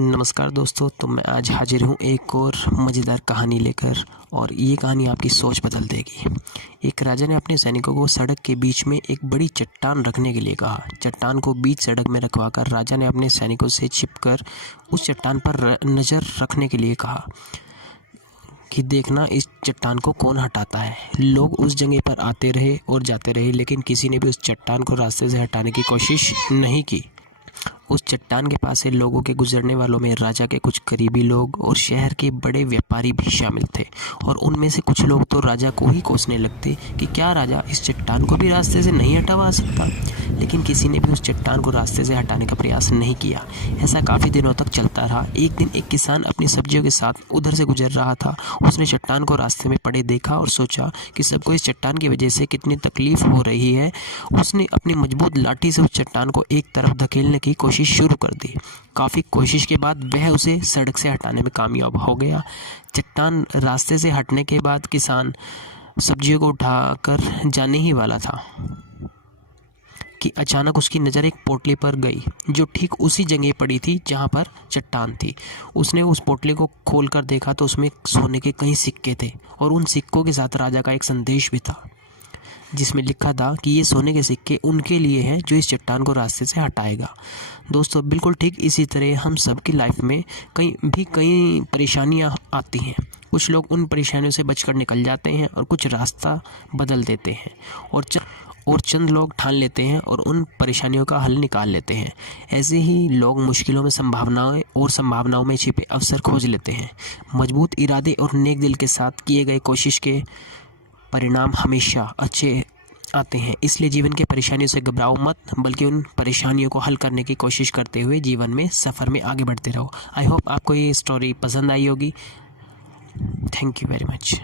नमस्कार दोस्तों, तो मैं आज हाजिर हूँ एक और मज़ेदार कहानी लेकर। और ये कहानी आपकी सोच बदल देगी। एक राजा ने अपने सैनिकों को सड़क के बीच में एक बड़ी चट्टान रखने के लिए कहा। चट्टान को बीच सड़क में रखवाकर राजा ने अपने सैनिकों से छिपकर उस चट्टान पर नज़र रखने के लिए कहा कि देखना इस चट्टान को कौन हटाता है। लोग उस जगह पर आते रहे और जाते रहे, लेकिन किसी ने भी उस चट्टान को रास्ते से हटाने की कोशिश नहीं की। उस चट्टान के पास से लोगों के गुजरने वालों में राजा के कुछ करीबी लोग और शहर के बड़े व्यापारी भी शामिल थे। और उनमें से कुछ लोग तो राजा को ही कोसने लगते कि क्या राजा इस चट्टान को भी रास्ते से नहीं हटवा सकता। लेकिन किसी ने भी उस चट्टान को रास्ते से हटाने का प्रयास नहीं किया। ऐसा काफ़ी दिनों तक चलता रहा। एक दिन एक किसान अपनी सब्जियों के साथ उधर से गुजर रहा था। उसने चट्टान को रास्ते में पड़े देखा और सोचा कि सबको इस चट्टान की वजह से कितनी तकलीफ हो रही है। उसने अपनी मजबूत लाठी से उस चट्टान को एक तरफ धकेलने की कोशिश शुरू कर दी। काफ़ी कोशिश के बाद वह उसे सड़क से हटाने में कामयाब हो गया। चट्टान रास्ते से हटने के बाद किसान सब्जियों को उठाकर जाने ही वाला था कि अचानक उसकी नज़र एक पोटली पर गई जो ठीक उसी जगह पड़ी थी जहां पर चट्टान थी। उसने उस पोटली को खोलकर देखा तो उसमें सोने के कई सिक्के थे और उन सिक्कों के साथ राजा का एक संदेश भी था, जिसमें लिखा था कि ये सोने के सिक्के उनके लिए हैं जो इस चट्टान को रास्ते से हटाएगा। दोस्तों, बिल्कुल ठीक इसी तरह हम सब की लाइफ में कई परेशानियां आती हैं। कुछ लोग उन परेशानियों से बचकर निकल जाते हैं और कुछ रास्ता बदल देते हैं और चंद लोग ठान लेते हैं और उन परेशानियों का हल निकाल लेते हैं। ऐसे ही लोग मुश्किलों में संभावनाओं में छिपे अवसर खोज लेते हैं। मजबूत इरादे और नेक दिल के साथ किए गए कोशिश के परिणाम हमेशा अच्छे आते हैं। इसलिए जीवन की परेशानियों से घबराओ मत, बल्कि उन परेशानियों को हल करने की कोशिश करते हुए जीवन में सफ़र में आगे बढ़ते रहो। आई होप आपको ये स्टोरी पसंद आई होगी। Thank you very much.